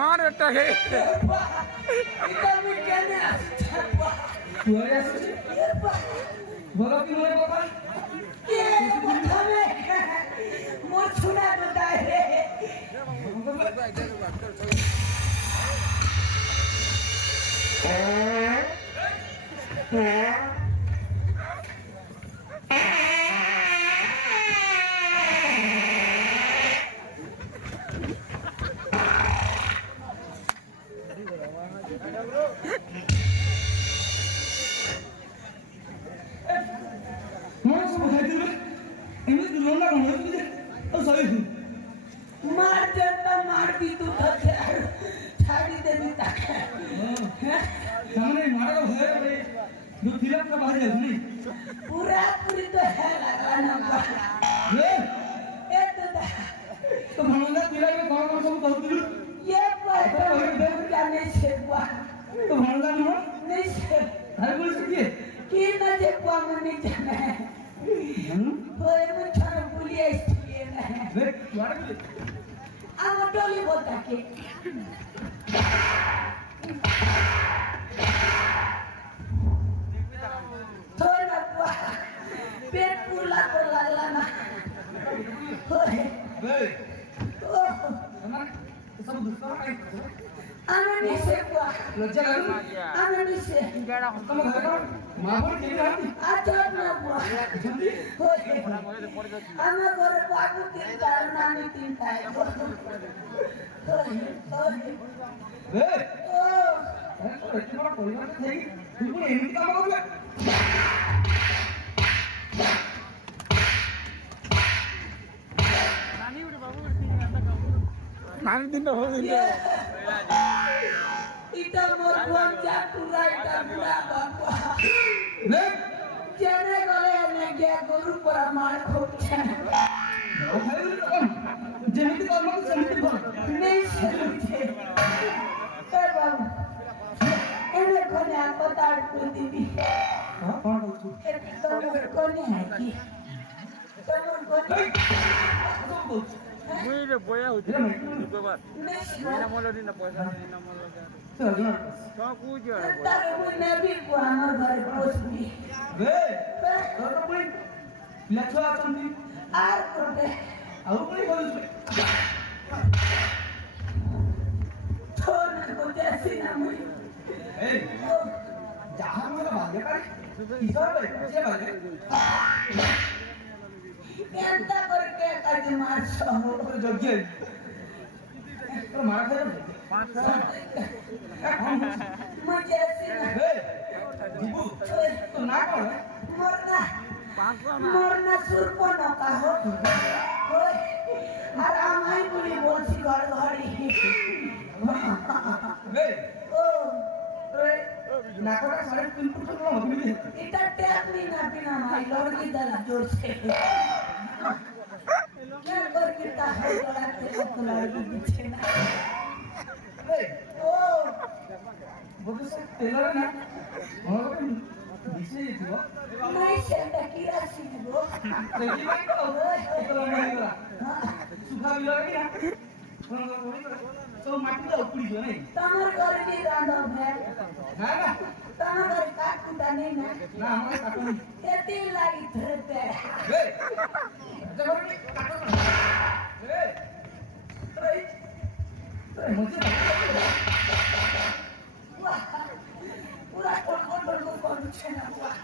मार এটাকে এটা আমি কেন আসব তুই আসছিস বলো কি মনে কথা কে বুঝাবে মোর ছুনা দদাই রে मार देता मार दी तू थके छाड़ी दे दी ताके सामने मारा है रे जो फिल्म का बाहर है नहीं पूरा पूरी तो है लगा ना ए ए तो भणंगा फिल्म में कौन कौन सब कहत ये पैसा क्या नहीं छेवा तो भणंगा नहीं छे अरे बोल सके की ना जे को नहीं जाने होए में छान बुलिया इसलिए ना वे यार आम डोली बोता के थोड़ा बुआ पेट पूला को लागला ना होए वे ओ सब दूसरा नहीं आनंदी से बुआ लज्जा लगा आनंदी से तुम घर का माहौल के लिए आचार ना बुआ होए आना घर बाबू तीन तार नानी तीन तार वे ओ अरे तो बड़ा परिवार थे तू को एमती काम कर নানি দিনটা হয়ে দিল इटा मोर कोन जा पूरा इटा पूरा बाबा वे जाने गले ने गया गुरु पर मार खोप ओ भाई जेमिति कर्म को सेमिति भर नहीं सुनते ए बाबू एने कोने आप ताड़ को दीदी हां कौन बोल तू ए तो कोने है की तो कोने सब बोल বুইরে বয়া হইছে দুবার नहीं মেনা মল দিন পয়সা দিন মল चल जा সব কুজ तार को ने भी को हमर घर पोस भी वे तो तो कोई लच्छा आछंती आर कोटे ଆଉ कोई बोल छोड़ को जैसी ना मुई ए जहां मेरा भाग्य करे हिसाब है से भाग्य केंता करके काज मार सो तो जोग्य तो मारा खाए पांच मुझे ऐसी ना ए दीपू तो ना कौन है मरना पांच मरना सुरपो न का हो ओए और आमाई बुली बोलसी घर घड़ी वे ओ रे ना को 3.5 फुट का होगी इटा टैप नहीं ना बिना माई लड़की दला जोर से क्या कर किता है लड़के को लड़की पीछे ना वे ओ बोल से टेलर ना और दिसे थी वो नहीं सेंटा किरा सीबो देखी भाई तो तो नहीं वाला सुखा भी लगी ना तो माटी तो उड़ी जो नहीं तमर घर की रांडो है ना ना तमर घर काट कुटा नहीं ना ना हमारे काटो नहीं तेती लागी धरते वे जबर में काटो वे तो मुझे वाह पूरा कोन कोन छेना वाह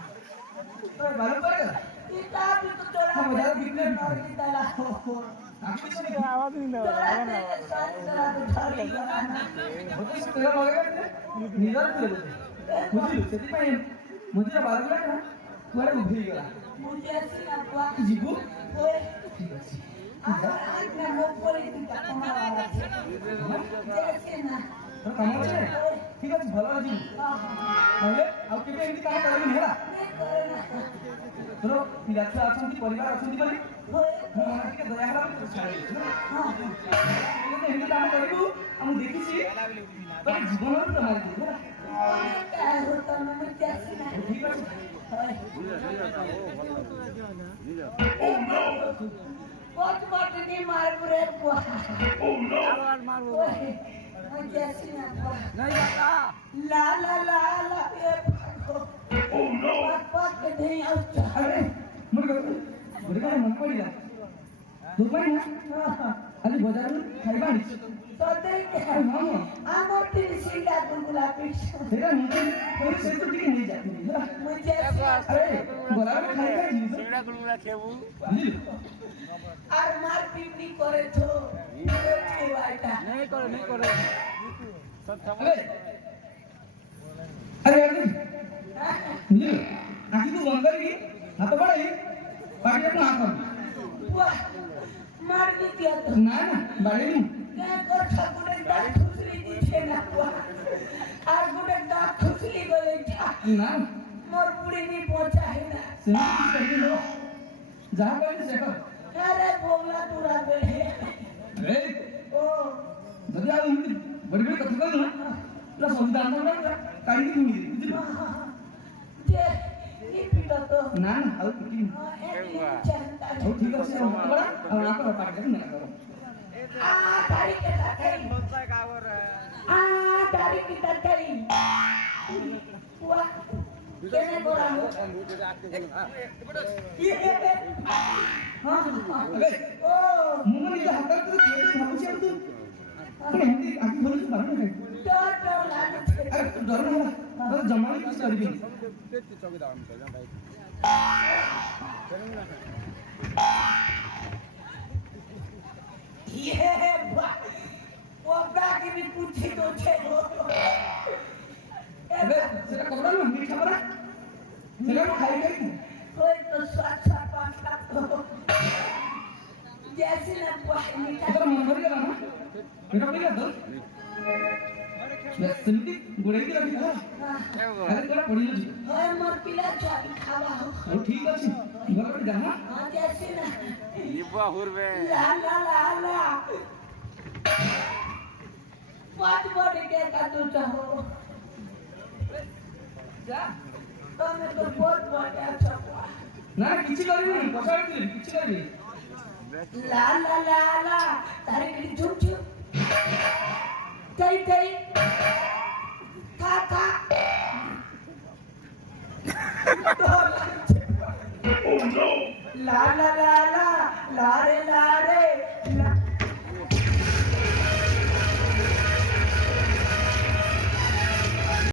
तो मालूम पड़ेगा इटा भी तो चोरा हम बता कितने लड़की दला हो आखिर से आवाज नहीं दे चोरा ने सारी तरह तो धरी गया होते से तेरा लगेगा निदान ले बोलते मुझे सेती पाए मुझे बाल लगा ना तुम्हारे उभे गया मुझे ऐसी ना वाह जीबू ओए ठीक है आज मैं वो पॉलिटिक्स का कमावा जैसे ना तो काम है ठीक है भलो अछि पहले आ केबे एंती काम करबी हेला तो पिलाछुआ अछंती परिवार अछंती बोली मन के दया हला तो छाड़ी हां एंती काम करबू हम देखिছি तो जीवन तो मार दे क्या होता मैं जैसे ना ठीक है बहुत बात नहीं मार बुरे बुआ मार मार मुझे सीना पर नहीं जाता ला ला ला ला ये पापा के नहीं आता अरे मुर्गा मन पड़िला दुपारी ना अरे बाजार में खाइबा नहीं तो देखे आमर तीन सिंगा गुलगुला पिक्स तेरा मुझे कोई से तो ठीक नहीं जाती मुझे अरे बाजार में खाइबा नहीं सीधा गुलगुला खेबू और मार पीट करे तो के बाटा नहीं करे सब थमा अरे अरे मुझे आखिर तू बंद करेगी हाथ बढ़ाई पार्टी अपना हाथ वाह मार दी दिया तो ना ना बाड़ी नहीं मैं को ठाकुर दांत खुसली दी छे ना वाह और गुडे दांत खुसली गले था ना मोर पुड़ी नहीं पहुंचा है ना सेना कर लो जहां पर से कर अरे बोला तुरा बेले अरे ओ जदी आ उम्मीद बड़ी बड़ी कथा कर ना प्लस संविधान में काई की मिली जे ये पीड़ा तो ना ना और किटी जानता और ठीक है से मत बड़ा और ना करो पार्टी ना करो आ गाड़ी के तकई होता है कावर आ गाड़ी की तकई वाह केने बोला हो ये हां अरे ओ मुंह में हाथ कर तो खेल भाबू से तू अरे हिंदी आकी बोल तू बाहर है डर डर लागे छे अरे तू डर ना तो जमाने की करबी चौकीदार में चल भाई ये वो बाकी भी पूछी तो छे हो अबे तेरा कपड़ा ना मीठा बड़ा तेरा खाई गई कोई तो स्वाद पाता तो जैसे ना कोई मीठा तेरा मन भर गया ना बेटा पी दो बस सिंपली गुड़े की रखी था अरे तेरा पड़ी ना जी ओए मोर पिला चाबी खावा हो वो ठीक अछि घर पर जाना हां जैसे ना ये बाहुर में ला ला ला ला पांच बॉडी के का तू चाहो जा तो मैं तो बहुत बॉडी अच्छा हुआ ना किछि करबी नहीं पसार के किछि करबी ला ला ला ला तारे की झुक झुक तई तई था था ला ला ला